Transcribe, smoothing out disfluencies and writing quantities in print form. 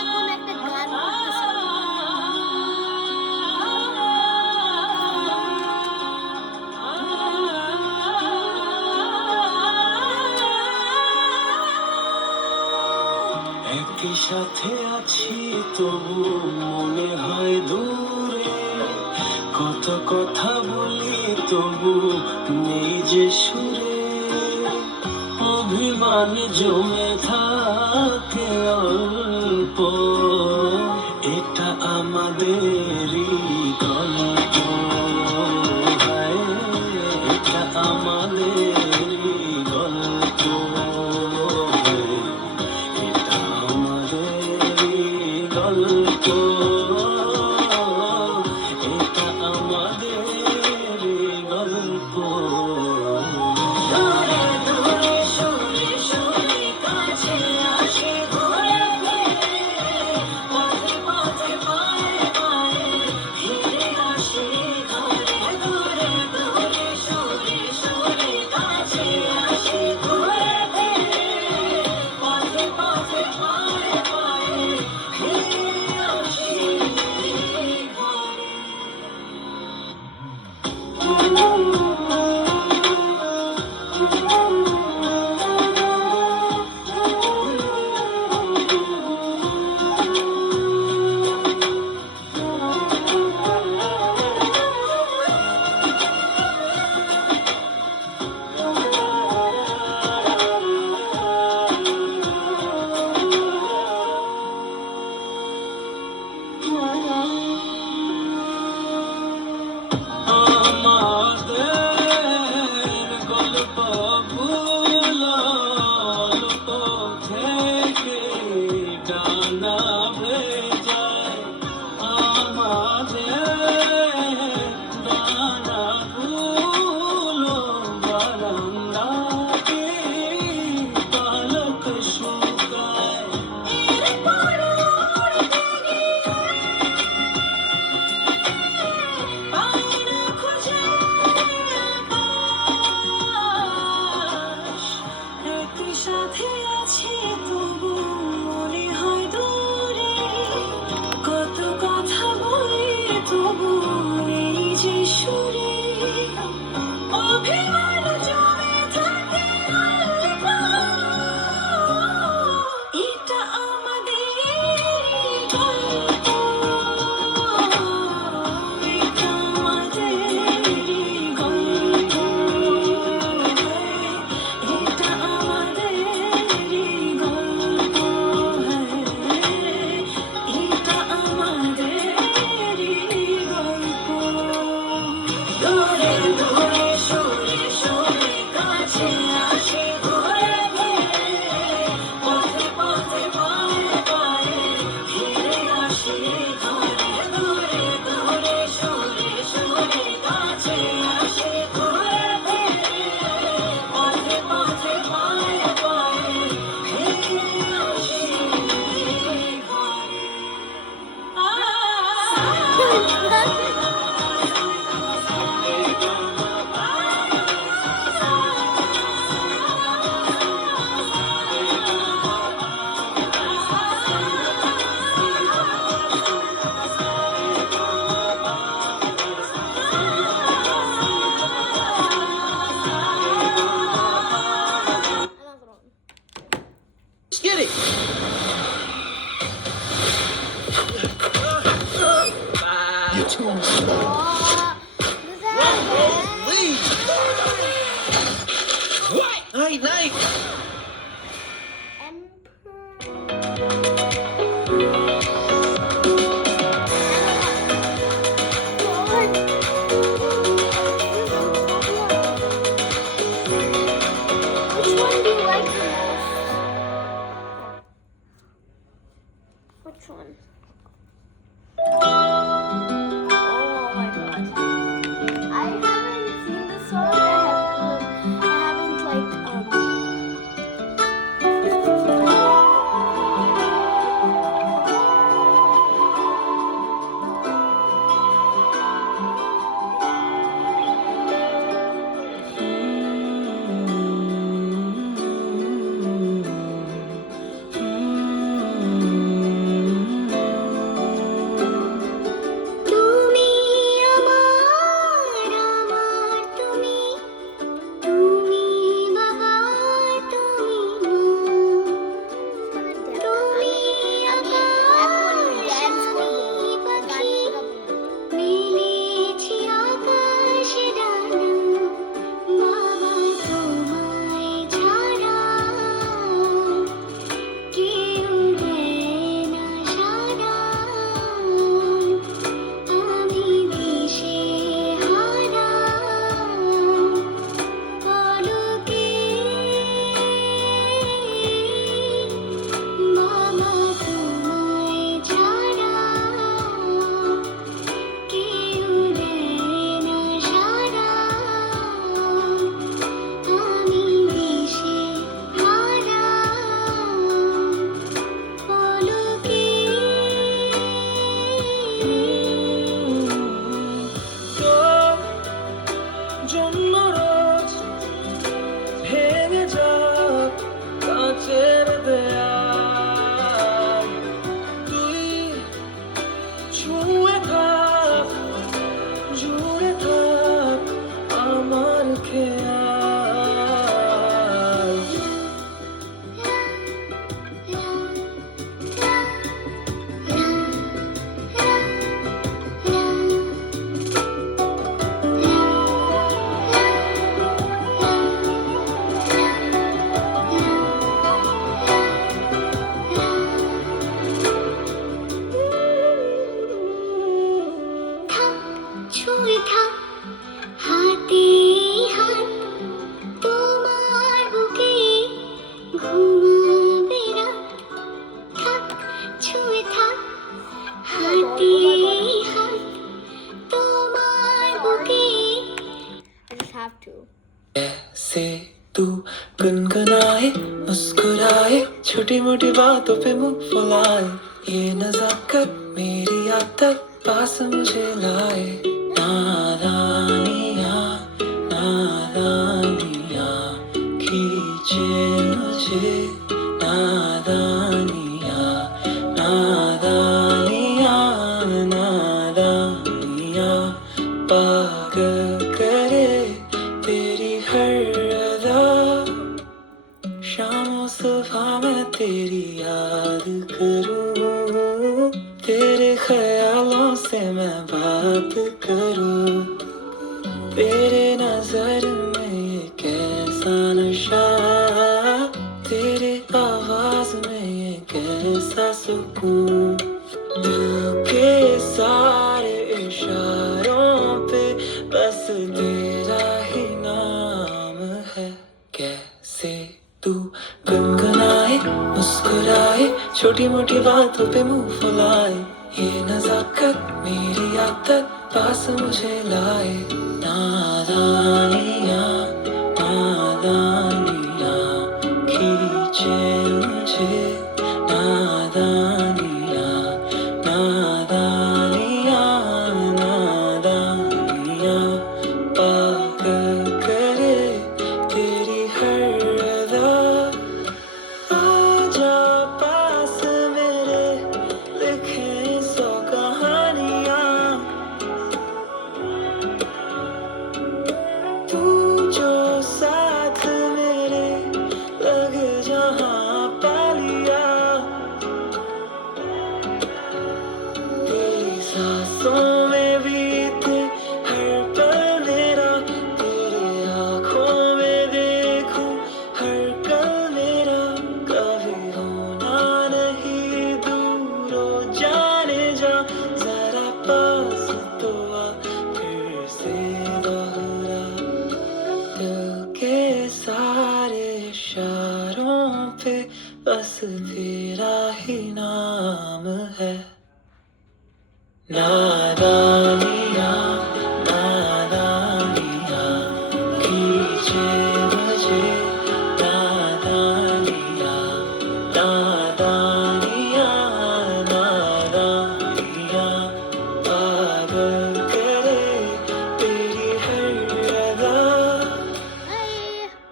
এখন একটা গান করতেছি। একই সাথে আছি তবু মনে হয় দূরে, কত কথা বলি তবু নেই যে সুরে, অভিমান জমে থাকে অল্প, এটা আমাদেরই গল্প, হায়, এটা আমাদেরই গল্প, এটা আমাদেরই গল্প, এটা আমাদেরই গল্প। দূরে দূরে সরে সরে কাছে আসে ঘুরে ফিরে, পথে পথে পায়ে পায়ে ফিরে আসে ঘরে। দূরে দূরে সরে সরে কাছে আসে ঘুরে ফিরে, পথে পথে পায়ে পায়ে ফিরে আসে আমাদের গল্প ভুলো, অল্প থেকে ডানা ভেজায়, আমাদের ডানাগুলো বারান্দাতে পালক শুকায়। এরপরে উড়তে গিয়ে পায়রা খুঁজে আকাশ, একই সাথে আছি তবু মনে হয় দূরে, কত কথা বলি তবু নেই যে সুরে, অভিমান জমে থাকে অল্প, এটা আমাদেরই গল্প, এটা আমাদেরই গল্প, এটা আমাদেরই গল্প, এটা আমাদেরই গল্প। দূরে দূরে সরে সরে কাছে আসে ঘুরে ফিরে, পথে পথে পায়ে পায়ে ফিরে আসে ঘরে। দূরে দূরে সরে সরে কাছে আসে ঘুরে ফিরে, পথে পথে পায়ে পায়ে ফিরে আসে Another one. Let's get it. You're too slow. Please. What? Night, night. Which one do you like the most? Which one? Oh my god. I haven't seen this song. I haven't like तू गुनगुनाए मुस्कुराए छोटी मोटी बातों पे मुंह फुलाए ये नजाकत मेरी आदत पास मुझे लाए नादानिया नादानिया खींचे मुझे नादानिया नादानिया नादानिया पागल करे तेरी हर अदा शाम सुबह मैं तेरी याद करूं तेरे ख्यालों से मैं बात करूं तेरे नजर में ये कैसा नशा तेरे आवाज में ये कैसा सुकून दिल के सारे इशारों पे बस तेरा ही नाम है कैसे तू गुनगुनाए मुस्कुराए छोटी मोटी बातों पे मुंह फुलाए ये नजाकत मेरी आदत पास मुझे लाए नादानिया नादानिया खींचे मुझे नादानिया नादानिया नादानिया पागल करे तेरी हर अदा आजा पास मेरे लिखे सौ कहानियां तू जो साथ मेरे लग जहां पा लिया तेरी सांसों में बीते हर पल मेरा तेरी आंखों में देखूं हर कल मेरा कभी होना नहीं दूर हो जाने जा जरा पास तो आ फिर से दोहरा दिल के सारे इशारों पे बस तेरा ही नाम है नादा